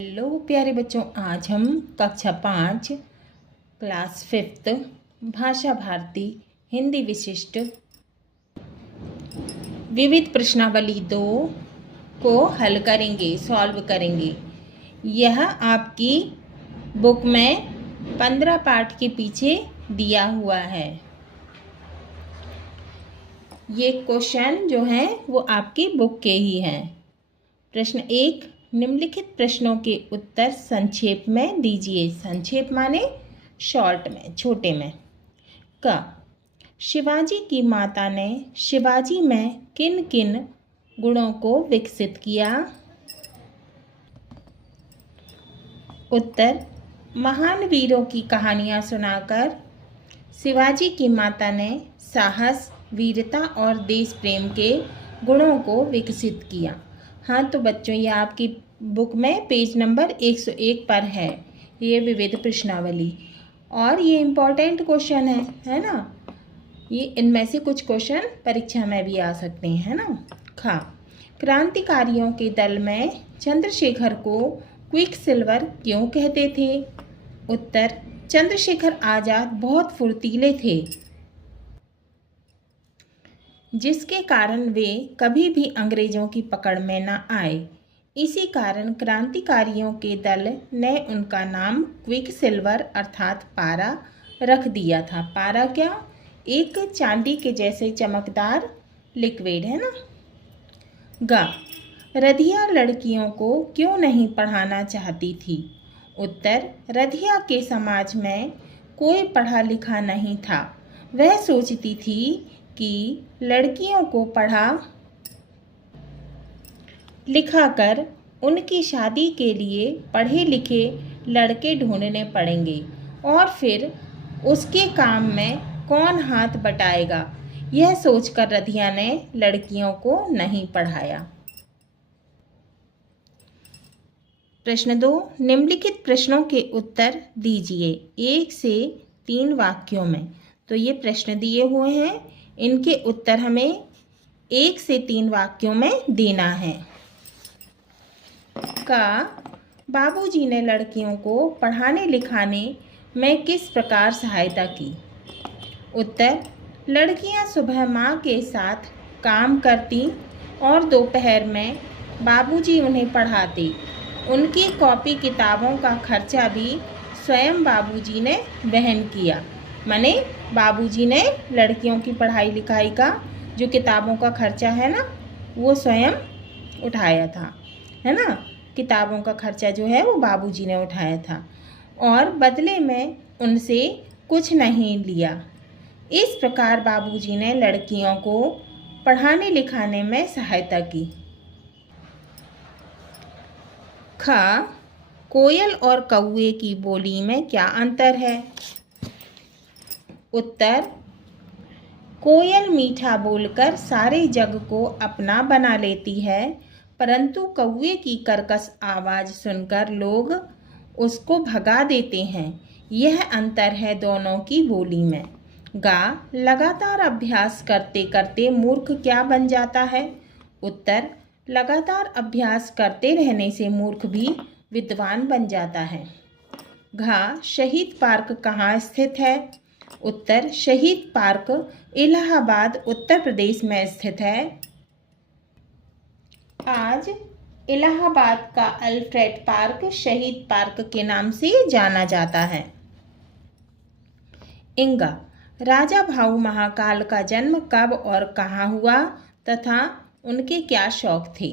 Hello प्यारे बच्चों, आज हम कक्षा 5 क्लास 5 भाषा भारती हिंदी विशिष्ट विविध प्रश्नावली 2 को हल करेंगे, सॉल्व करेंगे। यह आपकी बुक में 15 पाठ के पीछे दिया हुआ है। ये क्वेश्चन जो हैं वो आपकी बुक के ही हैं। प्रश्न 1, निम्नलिखित प्रश्नों के उत्तर संक्षेप में दीजिए। संक्षेप माने शॉर्ट में, छोटे में। क, शिवाजी की माता ने शिवाजी में किन किन गुणों को विकसित किया? उत्तर, महान वीरों की कहानियां सुनाकर शिवाजी की माता ने साहस, वीरता और देश प्रेम के गुणों को विकसित किया। हाँ तो बच्चों, ये आपकी बुक में पेज नंबर 101 पर है ये विविध प्रश्नावली, और ये इम्पोर्टेंट क्वेश्चन है ना। ये इनमें से कुछ क्वेश्चन परीक्षा में भी आ सकते हैं ना। खा, क्रांतिकारियों के दल में चंद्रशेखर को क्विक सिल्वर क्यों कहते थे? उत्तर, चंद्रशेखर आजाद बहुत फुर्तीले थे, जिसके कारण वे कभी भी अंग्रेजों की पकड़ में न आए। इसी कारण क्रांतिकारियों के दल ने उनका नाम क्विक सिल्वर अर्थात पारा रख दिया था। पारा क्या? एक चांदी के जैसे चमकदार लिक्विड है ना। ग, रधिया लड़कियों को क्यों नहीं पढ़ाना चाहती थी? उत्तर, रधिया के समाज में कोई पढ़ा लिखा नहीं था। वह सोचती थी कि लड़कियों को पढ़ा लिखा कर उनकी शादी के लिए पढ़े लिखे लड़के ढूंढने पड़ेंगे, और फिर उसके काम में कौन हाथ बटाएगा, यह सोचकर रधिया ने लड़कियों को नहीं पढ़ाया। प्रश्न 2, निम्नलिखित प्रश्नों के उत्तर दीजिए 1 से 3 वाक्यों में। तो ये प्रश्न दिए हुए हैं, इनके उत्तर हमें 1 से 3 वाक्यों में देना है। का, बाबूजी ने लड़कियों को पढ़ाने लिखाने में किस प्रकार सहायता की? उत्तर, लड़कियां सुबह माँ के साथ काम करती और दोपहर में बाबूजी उन्हें पढ़ाते। उनकी कॉपी किताबों का खर्चा भी स्वयं बाबूजी ने वहन किया। माने बाबूजी ने लड़कियों की पढ़ाई लिखाई का जो किताबों का खर्चा है ना, वो स्वयं उठाया था, है ना। किताबों का खर्चा जो है वो बाबूजी ने उठाया था, और बदले में उनसे कुछ नहीं लिया। इस प्रकार बाबूजी ने लड़कियों को पढ़ाने लिखाने में सहायता की। ख, कोयल और कौवे की बोली में क्या अंतर है? उत्तर, कोयल मीठा बोलकर सारे जग को अपना बना लेती है, परंतु कौवे की कर्कश आवाज़ सुनकर लोग उसको भगा देते हैं। यह अंतर है दोनों की बोली में। गा, लगातार अभ्यास करते करते मूर्ख क्या बन जाता है? उत्तर, लगातार अभ्यास करते रहने से मूर्ख भी विद्वान बन जाता है। घा, शहीद पार्क कहाँ स्थित है? उत्तर, शहीद पार्क इलाहाबाद उत्तर प्रदेश में स्थित है। आज इलाहाबाद का अल्फ्रेड पार्क शहीद पार्क के नाम से जाना जाता है। इंगा, राजा भाऊ महाकाल का जन्म कब और कहाँ हुआ तथा उनके क्या शौक थे?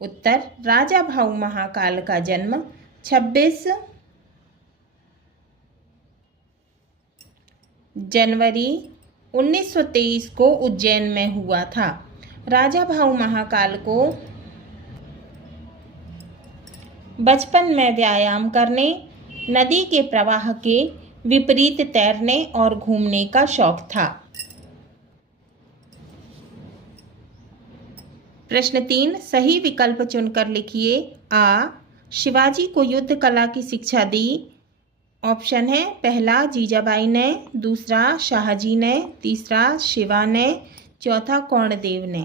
उत्तर, राजा भाऊ महाकाल का जन्म 26 जनवरी 1923 को उज्जैन में हुआ था। राजा भाऊ महाकाल को बचपन में व्यायाम करने, नदी के प्रवाह के विपरीत तैरने और घूमने का शौक था। प्रश्न 3, सही विकल्प चुनकर लिखिए। आ, शिवाजी को युद्ध कला की शिक्षा दी। ऑप्शन है, पहला जीजाबाई ने, दूसरा शाहजी ने, तीसरा शिवा ने, चौथा कर्णदेव ने।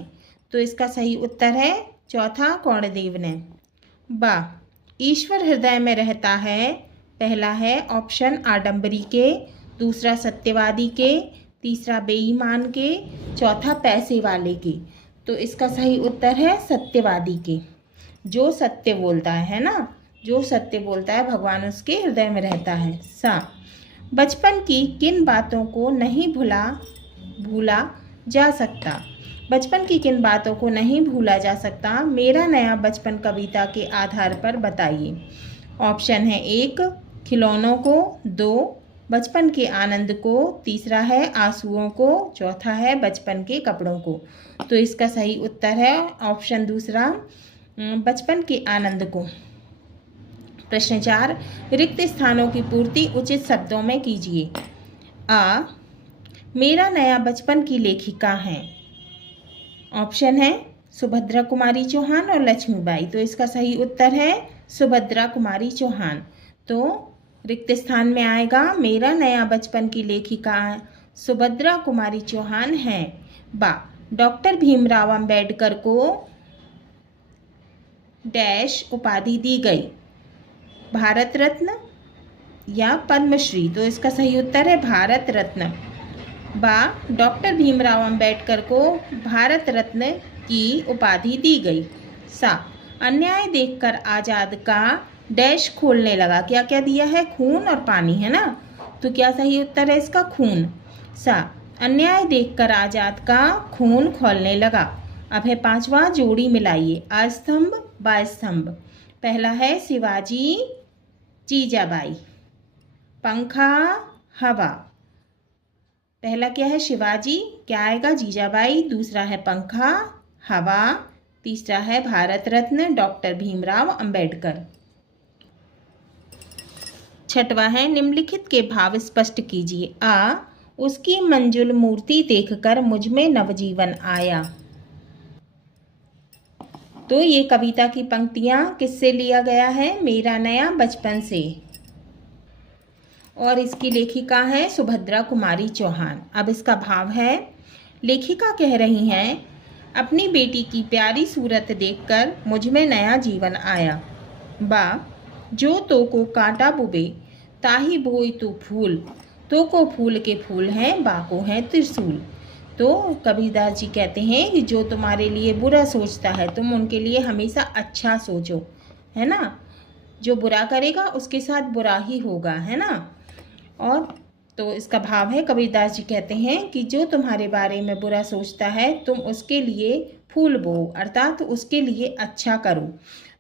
तो इसका सही उत्तर है चौथा कर्णदेव ने। बा, ईश्वर हृदय में रहता है। पहला है ऑप्शन आडंबरी के, दूसरा सत्यवादी के, तीसरा बेईमान के, चौथा पैसे वाले के। तो इसका सही उत्तर है सत्यवादी के। जो सत्य बोलता है ना, जो सत्य बोलता है भगवान उसके हृदय में रहता है। बचपन की किन बातों को नहीं भूला जा सकता? बचपन की किन बातों को नहीं भूला जा सकता? मेरा नया बचपन कविता के आधार पर बताइए। ऑप्शन है 1 खिलौनों को, 2 बचपन के आनंद को, तीसरा है आंसुओं को, चौथा है बचपन के कपड़ों को। तो इसका सही उत्तर है ऑप्शन दूसरा बचपन के आनंद को। प्रश्न 4 रिक्त स्थानों की पूर्ति उचित शब्दों में कीजिए। आ मेरा नया बचपन की लेखिका हैं। ऑप्शन है सुभद्रा कुमारी चौहान और लक्ष्मीबाई। तो इसका सही उत्तर है सुभद्रा कुमारी चौहान। तो रिक्त स्थान में आएगा मेरा नया बचपन की लेखिका सुभद्रा कुमारी चौहान हैं। डॉक्टर भीमराव अंबेडकर को डैश उपाधि दी गई, भारत रत्न या पद्मश्री। तो इसका सही उत्तर है भारत रत्न। डॉक्टर भीमराव अंबेडकर को भारत रत्न की उपाधि दी गई। अन्याय देखकर आज़ाद का डैश खोलने लगा। क्या क्या दिया है? खून और पानी, है ना। तो क्या सही उत्तर है इसका? खून। अन्याय देखकर आज़ाद का खून खोलने लगा। अब है पांचवा, जोड़ी मिलाइए। अस्तंभ बास्तंभ। पहला है शिवाजी जीजाबाई, पंखा हवा। पहला क्या है? शिवाजी, क्या आएगा? जीजाबाई। दूसरा है पंखा हवा, तीसरा है भारत रत्न डॉक्टर भीमराव अंबेडकर। छठवा है निम्नलिखित के भाव स्पष्ट कीजिए। उसकी मंजुल मूर्ति देखकर मुझमें नवजीवन आया। तो ये कविता की पंक्तियां किससे लिया गया है? मेरा नया बचपन से। और इसकी लेखिका है सुभद्रा कुमारी चौहान। अब इसका भाव है, लेखिका कह रही हैं अपनी बेटी की प्यारी सूरत देखकर मुझमें नया जीवन आया। जो तो को कांटा बुबे ताही बोई तो फूल, तो को फूल के फूल हैं, बा को है त्रिशूल। तो कबीरदास जी कहते हैं कि जो तुम्हारे लिए बुरा सोचता है तुम उनके लिए हमेशा अच्छा सोचो, है ना। जो बुरा करेगा उसके साथ बुरा ही होगा, है ना। और तो इसका भाव है, कबीरदास जी कहते हैं कि जो तुम्हारे बारे में बुरा सोचता है तुम उसके लिए फूल बो, अर्थात उसके लिए अच्छा करो।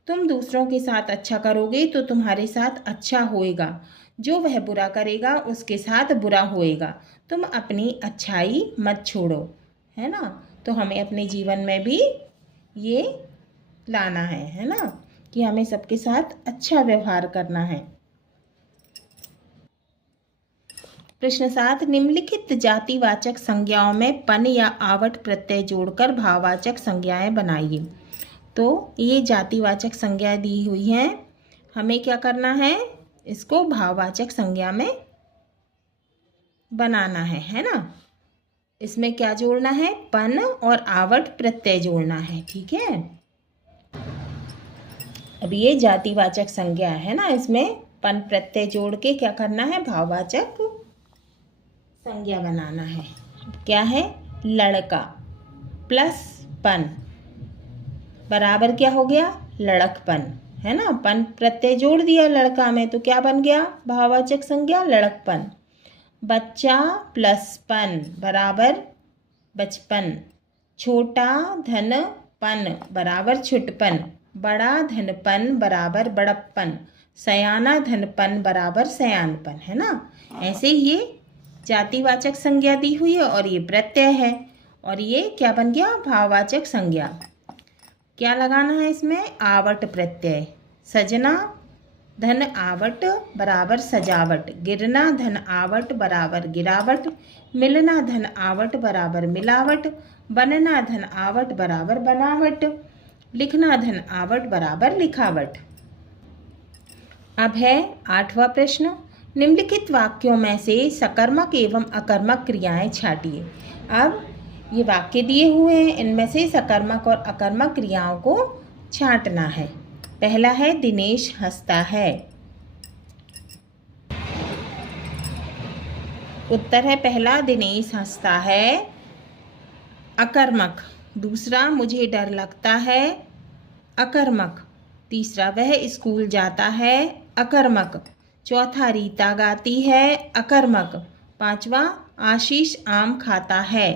तुम दूसरों के साथ अच्छा करोगे तो तुम्हारे साथ अच्छा होएगा, जो वह बुरा करेगा उसके साथ बुरा होएगा। तुम अपनी अच्छाई मत छोड़ो, है ना। तो हमें अपने जीवन में भी ये लाना है ना, कि हमें सबके साथ अच्छा व्यवहार करना है। प्रश्न 7 निम्नलिखित जातिवाचक संज्ञाओं में पन या आवट प्रत्यय जोड़कर भाववाचक संज्ञाएं बनाइए। तो ये जातिवाचक संज्ञाएं दी हुई हैं, हमें क्या करना है? इसको भाववाचक संज्ञा में बनाना है ना। इसमें क्या जोड़ना है? पन और आवट प्रत्यय जोड़ना है, ठीक है। अब ये जातिवाचक संज्ञा है ना, इसमें पन प्रत्यय जोड़ के क्या करना है? भाववाचक संज्ञा बनाना है। क्या है? लड़का प्लस पन बराबर क्या हो गया? लड़कपन, है ना। पन प्रत्यय जोड़ दिया लड़का में तो क्या बन गया? भाववाचक संज्ञा लड़कपन। बच्चा प्लस पन बराबर बचपन। छोटा धन पन बराबर छुटपन। बड़ा धनपन बराबर बड़प्पन। सयाना धनपन बराबर सयानपन, है ना। ऐसे ये जातिवाचक संज्ञा दी हुई है और ये प्रत्यय है, और ये क्या बन गया? भाववाचक संज्ञा। क्या लगाना है इसमें? आवट प्रत्यय। सजना धन आवट बराबर सजावट। गिरना धन आवट बराबर गिरावट। मिलना धन आवट बराबर मिलावट। बनना धन आवट बराबर बनावट। लिखना धन आवट बराबर लिखावट। अब है 8वां प्रश्न, निम्नलिखित वाक्यों में से सकर्मक एवं अकर्मक क्रियाएं छांटिए। अब ये वाक्य दिए हुए हैं, इनमें से सकर्मक और अकर्मक क्रियाओं को छांटना है। पहला है दिनेश हंसता है। उत्तर है पहला दिनेश हंसता है अकर्मक। दूसरा मुझे डर लगता है अकर्मक। तीसरा वह स्कूल जाता है अकर्मक। चौथा रीता गाती है अकर्मक। पांचवा आशीष आम खाता है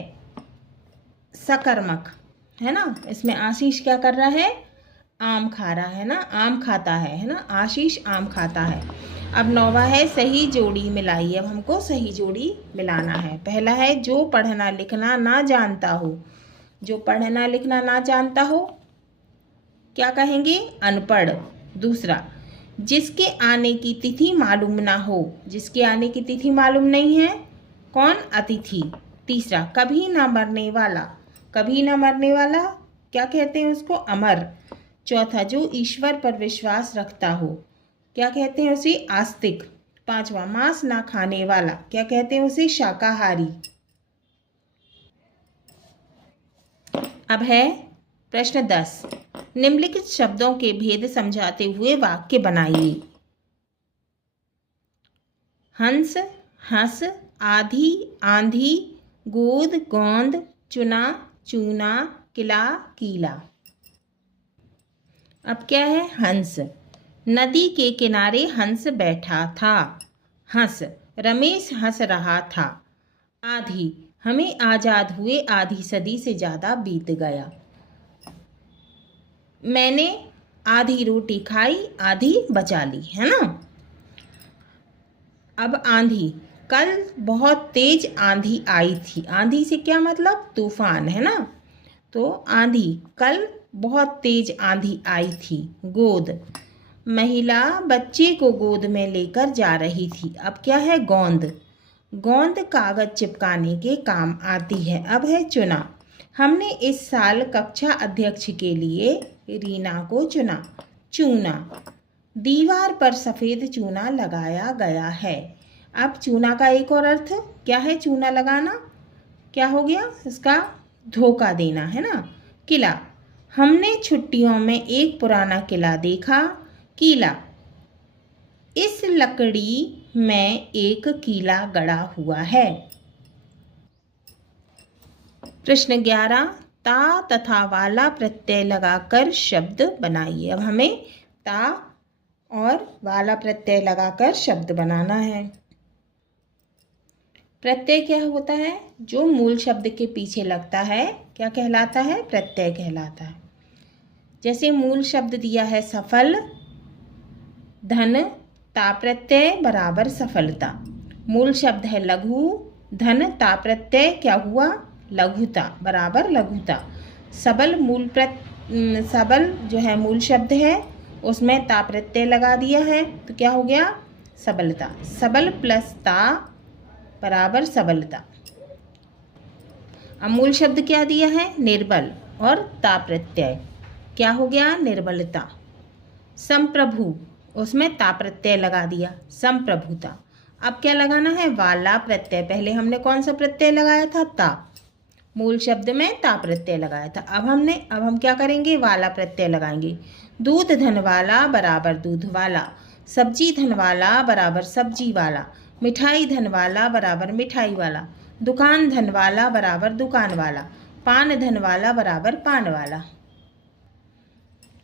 सकर्मक। है ना, इसमें आशीष क्या कर रहा है, आम खा रहा है ना, आम खाता है ना, आशीष आम खाता है। अब नौवा है सही जोड़ी मिलाई। अब हमको सही जोड़ी मिलाना है। पहला है जो पढ़ना लिखना ना जानता हो। जो पढ़ना लिखना ना जानता हो क्या कहेंगे, अनपढ़। दूसरा जिसके आने की तिथि मालूम ना हो। जिसके आने की तिथि मालूम नहीं है, कौन, अतिथि। तीसरा कभी ना मरने वाला। कभी ना मरने वाला क्या कहते हैं उसको, अमर। चौथा जो ईश्वर पर विश्वास रखता हो क्या कहते हैं उसे, आस्तिक। पांचवा मांस ना खाने वाला क्या कहते हैं उसे, शाकाहारी। अब है प्रश्न 10। निम्नलिखित शब्दों के भेद समझाते हुए वाक्य बनाइए। हंस, हंस, आधी, आंधी, गोद, गोंद, चुना, चूना, किला, कीला। अब क्या है, हंस। नदी के किनारे हंस बैठा था। हंस, रमेश हंस रहा था। आधी, हमें आजाद हुए आधी सदी से ज्यादा बीत गया। मैंने आधी रोटी खाई आधी बचा ली, है ना। अब आंधी, कल बहुत तेज आंधी आई थी। आंधी से क्या मतलब, तूफान, है ना। तो आंधी, कल बहुत तेज आंधी आई थी। गोद, महिला बच्चे को गोद में लेकर जा रही थी। अब क्या है, गोंद। गोंद कागज चिपकाने के काम आती है। अब है चुना। हमने इस साल कक्षा अध्यक्ष के लिए रीना को चुना। चूना, दीवार पर सफ़ेद चूना लगाया गया है। अब चूना का एक और अर्थ क्या है, चूना लगाना क्या हो गया, इसका धोखा देना, है ना। किला, हमने छुट्टियों में एक पुराना किला देखा। कीला, इस लकड़ी में एक कीला गड़ा हुआ है। प्रश्न 11। ता तथा वाला प्रत्यय लगाकर शब्द बनाइए। अब हमें ता और वाला प्रत्यय लगाकर शब्द बनाना है। प्रत्यय क्या होता है, जो मूल शब्द के पीछे लगता है क्या कहलाता है, प्रत्यय कहलाता है। जैसे मूल शब्द दिया है सफल, धन, ता प्रत्यय बराबर सफलता। मूल शब्द है लघु, धन, ता प्रत्यय क्या हुआ, लघुता बराबर लघुता। सबल, सबल जो है मूल शब्द है उसमें ता प्रत्यय लगा दिया है तो क्या हो गया, सबलता। सबल प्लस ता बराबर सबलता। अब मूल शब्द क्या दिया है, निर्बल, और ता प्रत्यय क्या हो गया, निर्बलता। संप्रभु, उसमें ता प्रत्यय लगा दिया, संप्रभुता। अब क्या लगाना है, वाला प्रत्यय। पहले हमने कौन सा प्रत्यय लगाया था, ता। मूल शब्द में ता प्रत्यय लगाया था। अब हम क्या करेंगे, वाला प्रत्यय लगाएंगे। दूध धन वाला बराबर दूध वाला। सब्जी धन वाला बराबर सब्जी वाला। मिठाई धन वाला बराबर मिठाई वाला। दुकान धन वाला बराबर दुकान वाला। पान धन वाला बराबर पान वाला।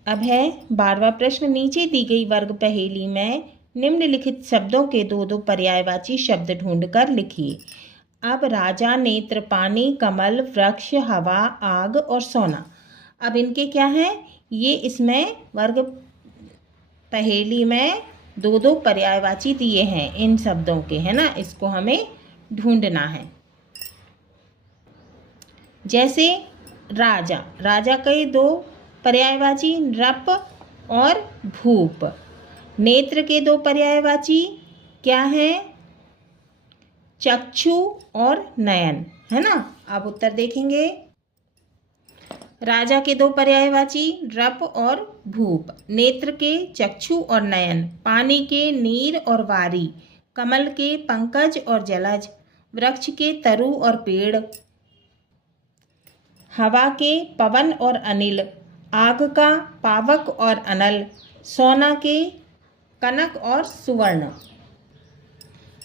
अब है 12वां प्रश्न। नीचे दी गई वर्ग पहेली में निम्नलिखित शब्दों के दो दो पर्यायवाची शब्द ढूंढकर लिखिए। अब राजा, नेत्र, पानी, कमल, वृक्ष, हवा, आग और सोना। अब इनके क्या है, ये इसमें वर्ग पहेली में दो दो पर्यायवाची दिए हैं इन शब्दों के, है ना। इसको हमें ढूंढना है। जैसे राजा, राजा के दो पर्यायवाची नृप और भूप। नेत्र के दो पर्यायवाची क्या है, चक्षु और नयन, है ना। अब उत्तर देखेंगे। राजा के दो पर्यायवाची नृप और भूप। नेत्र के चक्षु और नयन। पानी के नीर और वारी। कमल के पंकज और जलज। वृक्ष के तरु और पेड़। हवा के पवन और अनिल। आग का पावक और अनल। सोना के, कनक और सुवर्ण।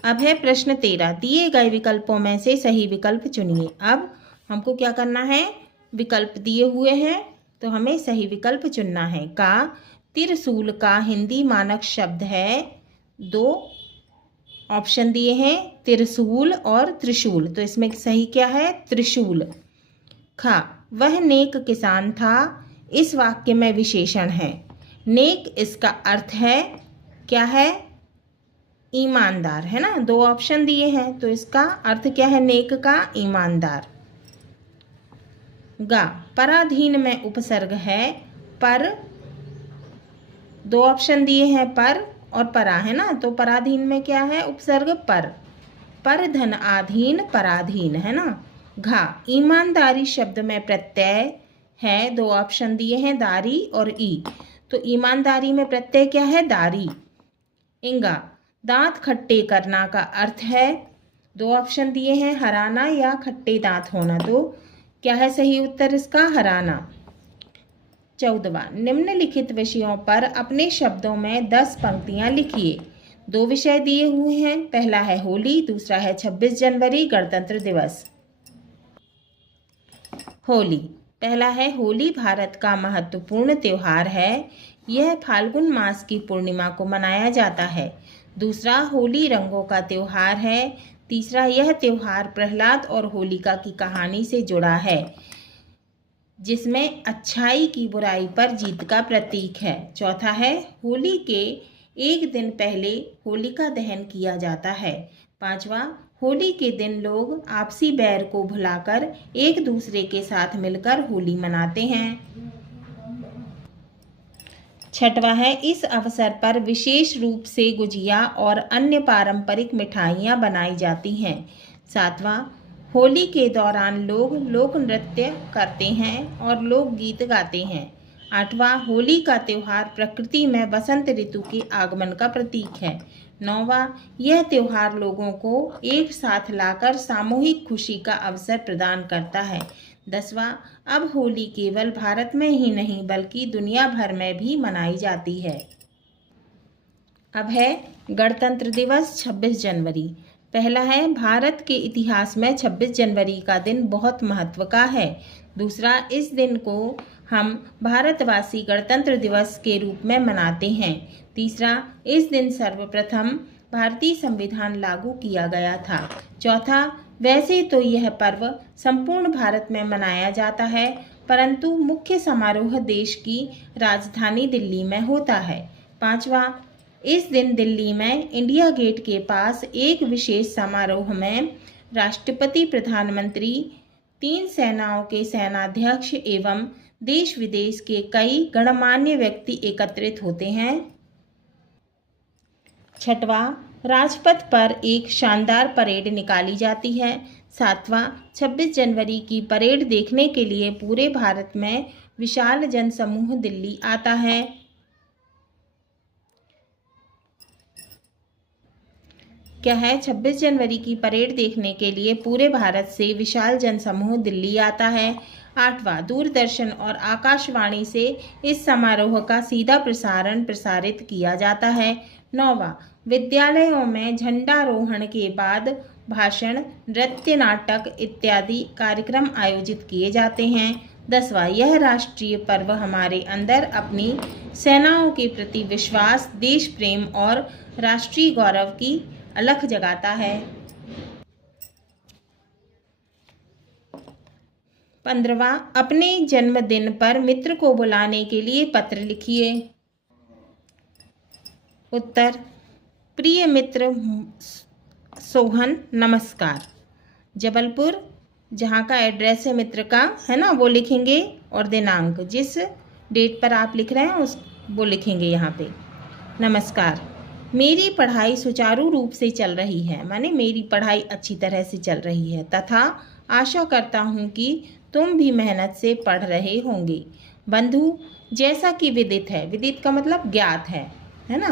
अब है प्रश्न 13, दिए गए विकल्पों में से सही विकल्प चुनिए। अब हमको क्या करना है, विकल्प दिए हुए हैं तो हमें सही विकल्प चुनना है। का त्रिशूल का हिंदी मानक शब्द है, दो ऑप्शन दिए हैं, त्रिशूल और त्रिशूल, तो इसमें सही क्या है, त्रिशूल। खा वह नेक किसान था, इस वाक्य में विशेषण है। नेक इसका अर्थ है, क्या है, ईमानदार, है ना, दो ऑप्शन दिए हैं तो इसका अर्थ क्या है, नेक का, ईमानदार। गा पराधीन में उपसर्ग है, पर, दो ऑप्शन दिए हैं, पर और परा, है ना, तो पराधीन में क्या है, उपसर्ग पर धन आधीन, पराधीन, है ना। घा ईमानदारी शब्द में प्रत्यय है, दो ऑप्शन दिए हैं, दारी और ई, तो ईमानदारी में प्रत्यय क्या है, दारी। इंगा दांत खट्टे करना का अर्थ है, दो ऑप्शन दिए हैं, हराना या खट्टे दांत होना, तो क्या है सही उत्तर इसका, हराना। 14वां निम्नलिखित विषयों पर अपने शब्दों में 10 पंक्तियां लिखिए। दो विषय दिए हुए हैं, पहला है होली, दूसरा है 26 जनवरी गणतंत्र दिवस। होली, पहला है होली भारत का महत्वपूर्ण त्योहार है, यह फाल्गुन मास की पूर्णिमा को मनाया जाता है। दूसरा होली रंगों का त्योहार है। तीसरा यह त्योहार प्रहलाद और होलिका की कहानी से जुड़ा है, जिसमें अच्छाई की बुराई पर जीत का प्रतीक है। चौथा है होली के एक दिन पहले होलिका दहन किया जाता है। पांचवा होली के दिन लोग आपसी बैर को भुलाकर एक दूसरे के साथ मिलकर होली मनाते हैं। छठवां है इस अवसर पर विशेष रूप से गुजिया और अन्य पारंपरिक मिठाइयाँ बनाई जाती हैं। सातवां होली के दौरान लोग लोक नृत्य करते हैं और लोकगीत गाते हैं। आठवां होली का त्यौहार प्रकृति में बसंत ऋतु के आगमन का प्रतीक है। नौवां यह त्यौहार लोगों को एक साथ लाकर सामूहिक खुशी का अवसर प्रदान करता है। 10वां अब होली केवल भारत में ही नहीं बल्कि दुनिया भर में भी मनाई जाती है। अब है गणतंत्र दिवस 26 जनवरी। पहला है भारत के इतिहास में 26 जनवरी का दिन बहुत महत्व का है। दूसरा इस दिन को हम भारतवासी गणतंत्र दिवस के रूप में मनाते हैं। तीसरा इस दिन सर्वप्रथम भारतीय संविधान लागू किया गया था। चौथा वैसे तो यह पर्व संपूर्ण भारत में मनाया जाता है, परंतु मुख्य समारोह देश की राजधानी दिल्ली में होता है। पांचवा इस दिन दिल्ली में इंडिया गेट के पास एक विशेष समारोह में राष्ट्रपति, प्रधानमंत्री, 3 सेनाओं के सेनाध्यक्ष एवं देश विदेश के कई गणमान्य व्यक्ति एकत्रित होते हैं। छठवां राजपथ पर एक शानदार परेड निकाली जाती है। सातवां 26 जनवरी की परेड देखने के लिए पूरे भारत में विशाल जनसमूह दिल्ली आता है। क्या है 26 जनवरी की परेड देखने के लिए पूरे भारत से विशाल जनसमूह दिल्ली आता है। आठवां दूरदर्शन और आकाशवाणी से इस समारोह का सीधा प्रसारण प्रसारित किया जाता है। नौवां विद्यालयों में झंडारोहण के बाद भाषण, नृत्य, नाटक इत्यादि कार्यक्रम आयोजित किए जाते हैं। 10वां यह राष्ट्रीय पर्व हमारे अंदर अपनी सेनाओं के प्रति विश्वास, देश प्रेम और राष्ट्रीय गौरव की अलख जगाता है। 15वां अपने जन्मदिन पर मित्र को बुलाने के लिए पत्र लिखिए। उत्तर प्रिय मित्र सोहन, नमस्कार। जबलपुर, जहाँ का एड्रेस है मित्र का, है ना, वो लिखेंगे और दिनांक जिस डेट पर आप लिख रहे हैं वो लिखेंगे यहाँ पे। नमस्कार, मेरी पढ़ाई सुचारू रूप से चल रही है, माने मेरी पढ़ाई अच्छी तरह से चल रही है तथा आशा करता हूँ कि तुम भी मेहनत से पढ़ रहे होंगे। बंधु, जैसा कि विदित है, विदित का मतलब ज्ञात है ना,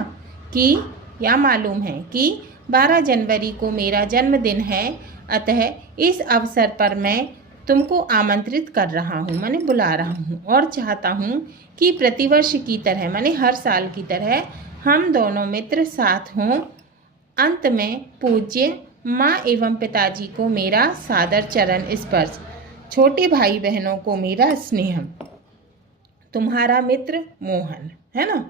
कि या मालूम है कि 12 जनवरी को मेरा जन्मदिन है, अतः इस अवसर पर मैं तुमको आमंत्रित कर रहा हूँ, माने बुला रहा हूँ, और चाहता हूँ कि प्रतिवर्ष की तरह, माने हर साल की तरह, हम दोनों मित्र साथ हों। अंत में पूज्य माँ एवं पिताजी को मेरा सादर चरण स्पर्श, छोटे भाई बहनों को मेरा स्नेह। तुम्हारा मित्र मोहन। है ना।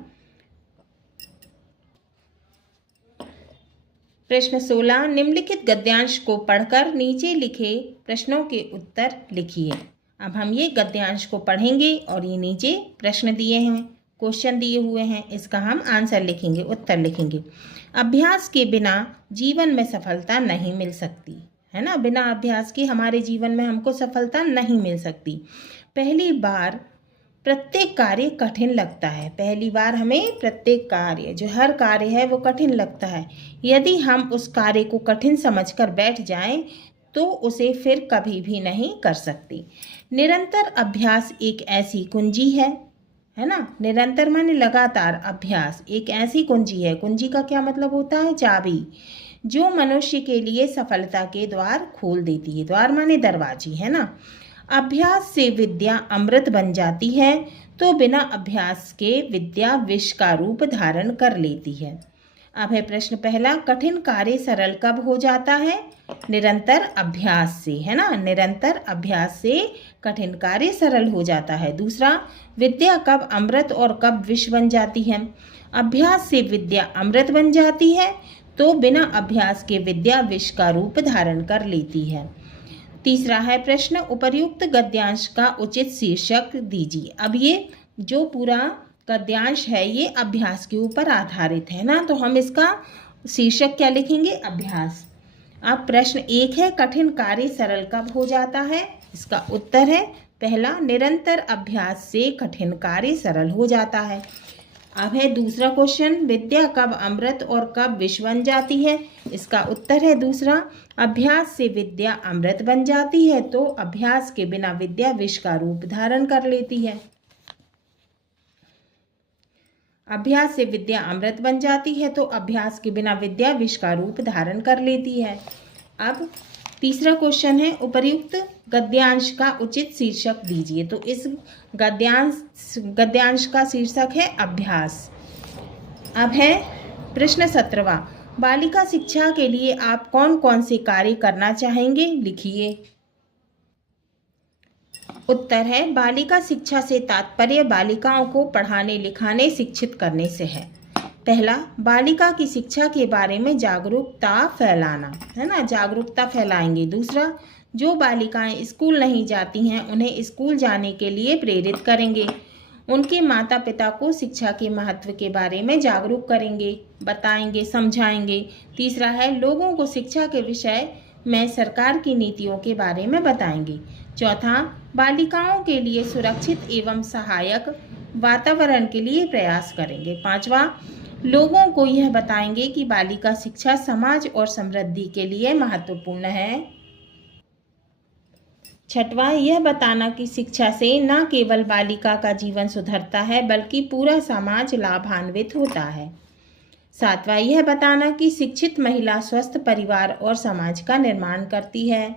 प्रश्न 16, निम्नलिखित गद्यांश को पढ़कर नीचे लिखे प्रश्नों के उत्तर लिखिए। अब हम ये गद्यांश को पढ़ेंगे और ये नीचे प्रश्न दिए हैं, क्वेश्चन दिए हुए हैं, इसका हम आंसर लिखेंगे, उत्तर लिखेंगे। अभ्यास के बिना जीवन में सफलता नहीं मिल सकती, है ना। बिना अभ्यास के हमारे जीवन में हमको सफलता नहीं मिल सकती। पहली बार प्रत्येक कार्य कठिन लगता है, पहली बार हमें प्रत्येक कार्य, जो हर कार्य है वो कठिन लगता है। यदि हम उस कार्य को कठिन समझकर बैठ जाएं तो उसे फिर कभी भी नहीं कर सकते। निरंतर अभ्यास एक ऐसी कुंजी है ना। निरंतर माने लगातार, अभ्यास एक ऐसी कुंजी है। कुंजी का क्या मतलब होता है? चाबी, जो मनुष्य के लिए सफलता के द्वार खोल देती है। द्वार माने दरवाजे, है ना। अभ्यास से विद्या अमृत बन जाती है, तो बिना अभ्यास के विद्या विष का रूप धारण कर लेती है। अब है प्रश्न पहला, कठिन कार्य सरल कब हो जाता है? निरंतर अभ्यास से, है ना। निरंतर अभ्यास से कठिन कार्य सरल हो जाता है। दूसरा, विद्या कब अमृत और कब विष बन जाती है? अभ्यास से विद्या अमृत बन जाती है, तो बिना अभ्यास के विद्या विष का रूप धारण कर लेती है। तीसरा है प्रश्न, उपर्युक्त गद्यांश का उचित शीर्षक दीजिए। अब ये जो पूरा गद्यांश है ये अभ्यास के ऊपर आधारित है ना, तो हम इसका शीर्षक क्या लिखेंगे? अभ्यास। अब प्रश्न 1 है, कठिन कार्य सरल कब हो जाता है? इसका उत्तर है पहला, निरंतर अभ्यास से कठिन कार्य सरल हो जाता है। अब है दूसरा क्वेश्चन, विद्या कब अमृत और कब विष बन जाती है? इसका उत्तर है दूसरा, अभ्यास से विद्या अमृत बन जाती है, तो अभ्यास के बिना विद्या विष का रूप धारण कर लेती है। अभ्यास से विद्या अमृत बन जाती है, तो अभ्यास के बिना विद्या विष का रूप धारण कर लेती है। अब तीसरा क्वेश्चन है, उपर्युक्त गद्यांश का उचित शीर्षक दीजिए। तो इस गद्यांश का शीर्षक है अभ्यास। अब है प्रश्न 17वां, बालिका शिक्षा के लिए आप कौन कौन से कार्य करना चाहेंगे? लिखिए। उत्तर है, बालिका शिक्षा से तात्पर्य बालिकाओं को पढ़ाने लिखाने शिक्षित करने से है। पहला, बालिका की शिक्षा के बारे में जागरूकता फैलाना, है ना, जागरूकता फैलाएंगे। दूसरा, जो बालिकाएं स्कूल नहीं जाती हैं उन्हें स्कूल जाने के लिए प्रेरित करेंगे। उनके माता पिता को शिक्षा के महत्व के बारे में जागरूक करेंगे, बताएंगे, समझाएंगे। तीसरा है, लोगों को शिक्षा के विषय में सरकार की नीतियों के बारे में बताएंगे। चौथा, बालिकाओं के लिए सुरक्षित एवं सहायक वातावरण के लिए प्रयास करेंगे। पांचवा, लोगों को यह बताएंगे कि बालिका शिक्षा समाज और समृद्धि के लिए महत्वपूर्ण है। छठवां, यह बताना कि शिक्षा से न केवल बालिका का जीवन सुधरता है बल्कि पूरा समाज लाभान्वित होता है। सातवां, यह बताना कि शिक्षित महिला स्वस्थ परिवार और समाज का निर्माण करती है।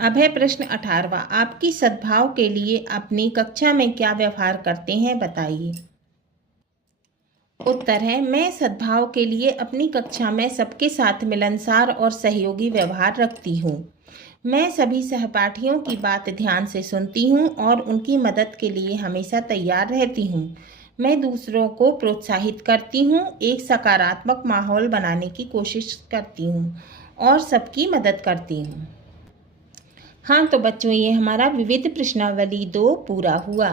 अब है प्रश्न 18वां, आपकी सद्भाव के लिए अपनी कक्षा में क्या व्यवहार करते हैं? बताइए। उत्तर है, मैं सद्भाव के लिए अपनी कक्षा में सबके साथ मिलनसार और सहयोगी व्यवहार रखती हूँ। मैं सभी सहपाठियों की बात ध्यान से सुनती हूँ और उनकी मदद के लिए हमेशा तैयार रहती हूँ। मैं दूसरों को प्रोत्साहित करती हूँ, एक सकारात्मक माहौल बनाने की कोशिश करती हूँ और सबकी मदद करती हूँ। हाँ तो बच्चों, ये हमारा विविध प्रश्नावली 2 पूरा हुआ।